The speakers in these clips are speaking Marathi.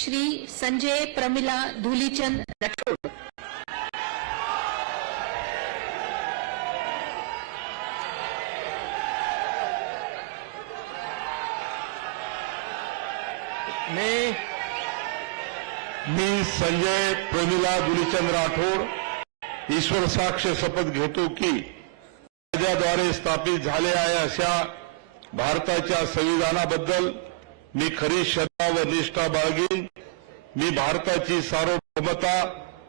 श्री संजय प्रमिला धूलीचंद राठौड़। मी संजय प्रमिला धूलीचंद राठौड़ ईश्वर साक्ष शपथ घेतो की माझ्याद्वारे स्थापित झाले आहे अशा भारताच्या संविधानाबद्दल मी खरी श्रद्धा व निष्ठा बाळगीन। मी भारताची सार्वभौमता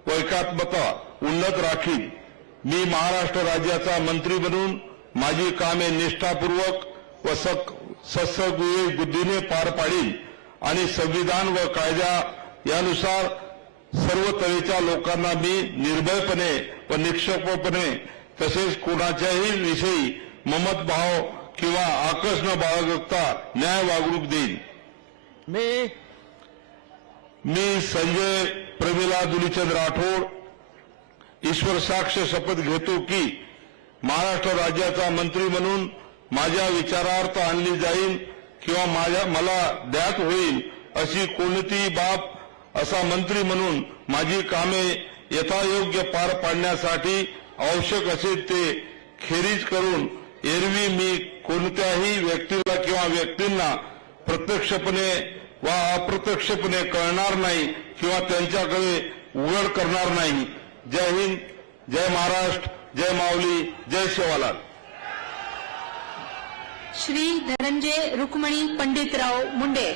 व एकात्मता उन्नत राखीन। मी महाराष्ट्र राज्याचा मंत्री बनून माझी कामे निष्ठापूर्वक व सत्सविवेक बुद्धीने पार पाडीन आणि संविधान व कायदा यानुसार सर्व तऱ्हेच्या लोकांना मी निर्भयपणे व निष्पक्षपणे तसेच कोणाच्याही विषयी ममत भाव किंवा आकर्ष न बाळगता न्याय वागणूक देईन। मी संजय प्रमिला धूलीचंद राठौड़ ईश्वर साक्ष शपथ घेतो की महाराष्ट्र राज्याचा मंत्री म्हणून माझ्या विचारार्थ आणली जाईल किंवा मला ज्ञात होईल अशी कोणतीही बाब असा मंत्री म्हणून माझी कामे यथायोग्य पार पाडण्यासाठी आवश्यक असेल ते खेरीज करून एरवी मी कोणत्याही व्यक्तीला किंवा व्यक्तींना प्रत्यक्षपणे वा अप्रत्यक्षपणे कळणार नाही किंवा त्यांच्याकडे उघड करणार नाही। जय हिंद, जय महाराष्ट्र, जय माऊली, जय सेवालाल। श्री धनंजय रुक्मणी पंडितराव मुंडे।